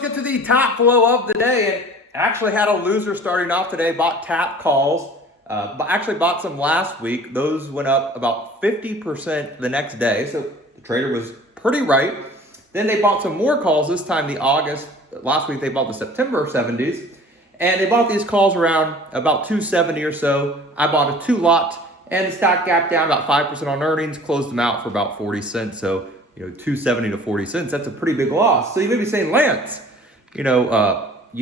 let's get to the top flow of the day. And actually had a loser starting off today, bought tap calls. Actually bought some last week. Those went up about 50% the next day. So the trader was pretty right. Then they bought some more calls, this time the August. Last week they bought the September 70s. And they bought these calls around about 270 or so. I bought a 2-lot and the stock gapped down about 5% on earnings, closed them out for about 40 cents. So, 270 to 40 cents, that's a pretty big loss. So you may be saying, Lance, you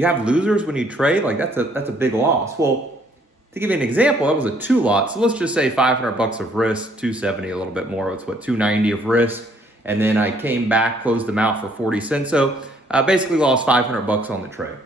have losers when you trade, like that's a big loss. Well, to give you an example, that was a 2-lot. So let's just say 500 bucks of risk, 270, a little bit more. It's 290 of risk. And then I came back, closed them out for 40 cents. So basically lost 500 bucks on the trade.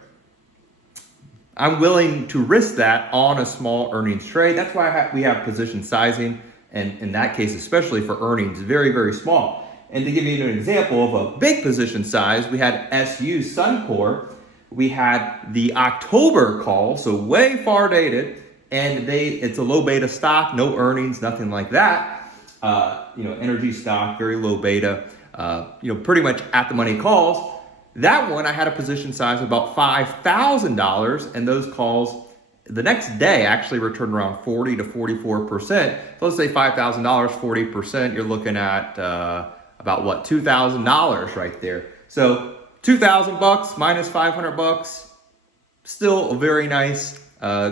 I'm willing to risk that on a small earnings trade. That's why we have position sizing. And in that case, especially for earnings, very, very small. And to give you an example of a big position size, we had SU Suncor. We had the October call, so way far dated. And it's a low beta stock, no earnings, nothing like that. Energy stock, very low beta, pretty much at the money calls. That one, I had a position size of about $5,000, and those calls the next day actually returned around 40 to 44%. So let's say $5,000, 40%, you're looking at about $2,000 right there. So 2,000 bucks minus 500 bucks, still a very nice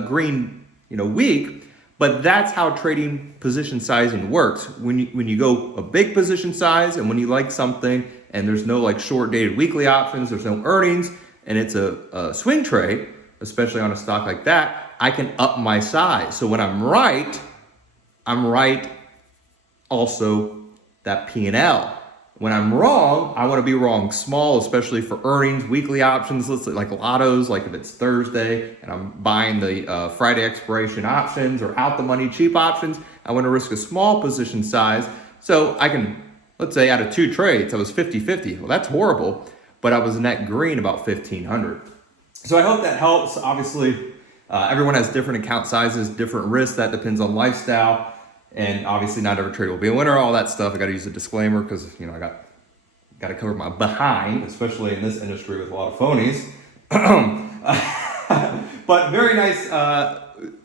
green week. But that's how trading position sizing works. When you go a big position size and when you like something and there's no short dated weekly options, there's no earnings, and it's a swing trade, especially on a stock like that, I can up my size. So when I'm right also that P&L. When I'm wrong, I want to be wrong small, especially for earnings, weekly options, let's say like lottos, like if it's Thursday and I'm buying the Friday expiration options or out the money cheap options, I want to risk a small position size. So I can, let's say out of 2 trades, I was 50-50. Well, that's horrible, but I was net green about 1,500. So I hope that helps. Obviously, everyone has different account sizes, different risks. That depends on lifestyle. And obviously not every trade will be a winner, all that stuff. I got to use a disclaimer because, I got to cover my behind, especially in this industry with a lot of phonies. But very nice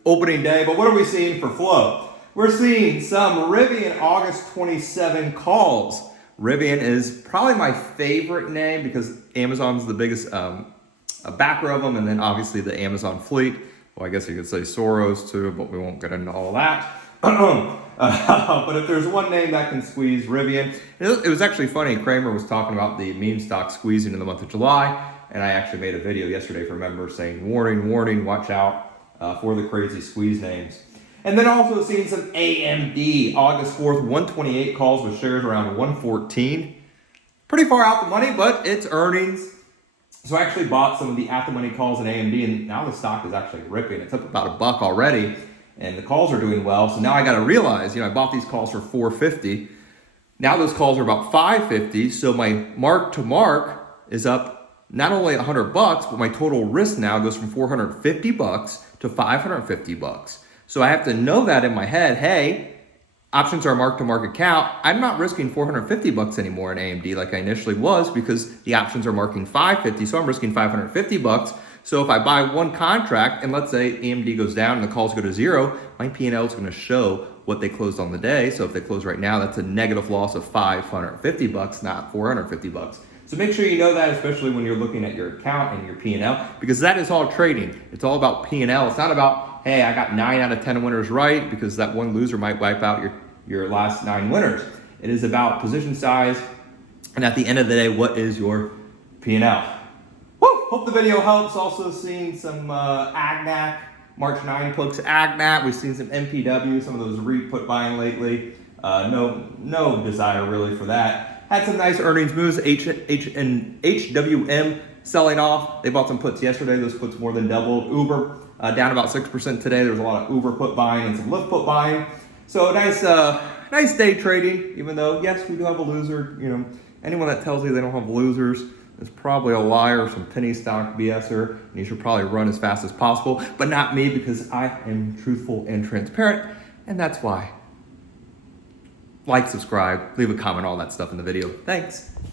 opening day. But what are we seeing for flow? We're seeing some Rivian August 27 calls. Rivian is probably my favorite name because Amazon's the biggest backer of them. And then obviously the Amazon fleet. Well, I guess you could say Soros too, but we won't get into all that. But if there's one name that can squeeze, Rivian. It was actually funny. Kramer was talking about the meme stock squeezing in the month of July, and I actually made a video yesterday for members saying, warning, warning, watch out for the crazy squeeze names. And then also seeing some AMD, August 4th, 128 calls with shares around 114. Pretty far out the money, but it's earnings. So I actually bought some of the at the money calls in AMD, and now the stock is actually ripping. It's up about $1 already. And the calls are doing well. So now I got to realize, I bought these calls for $4.50. Now those calls are about $5.50. So my mark to mark is up not only $100, but my total risk now goes from $450 to $550. So I have to know that in my head. Hey, options are a mark to market count. I'm not risking $450 anymore in AMD like I initially was because the options are marking $550. So I'm risking $550. So if I buy one contract and let's say AMD goes down and the calls go to 0, my P&L is going to show what they closed on the day. So if they close right now, that's a negative loss of $550, not $450. So make sure you know that, especially when you're looking at your account and your P&L, because that is all trading. It's all about P&L. It's not about, hey, I got 9 out of 10 winners right, because that one loser might wipe out your last 9 winners. It is about position size. And at the end of the day, what is your P&L? Hope the video helps. Also seeing some AgNat, March 9 puts AgNat. We've seen some MPW, some of those REIT put buying lately. No desire really for that. Had some nice earnings moves. HWM selling off. They bought some puts yesterday. Those puts more than doubled. Uber down about 6% today. There's a lot of Uber put buying and some Lyft put buying. So nice day trading. Even though yes, we do have a loser. Anyone that tells you they don't have losers is probably a liar, some penny stock BSer, and you should probably run as fast as possible, but not me because I am truthful and transparent, and that's why. Like, subscribe, leave a comment, all that stuff in the video. Thanks.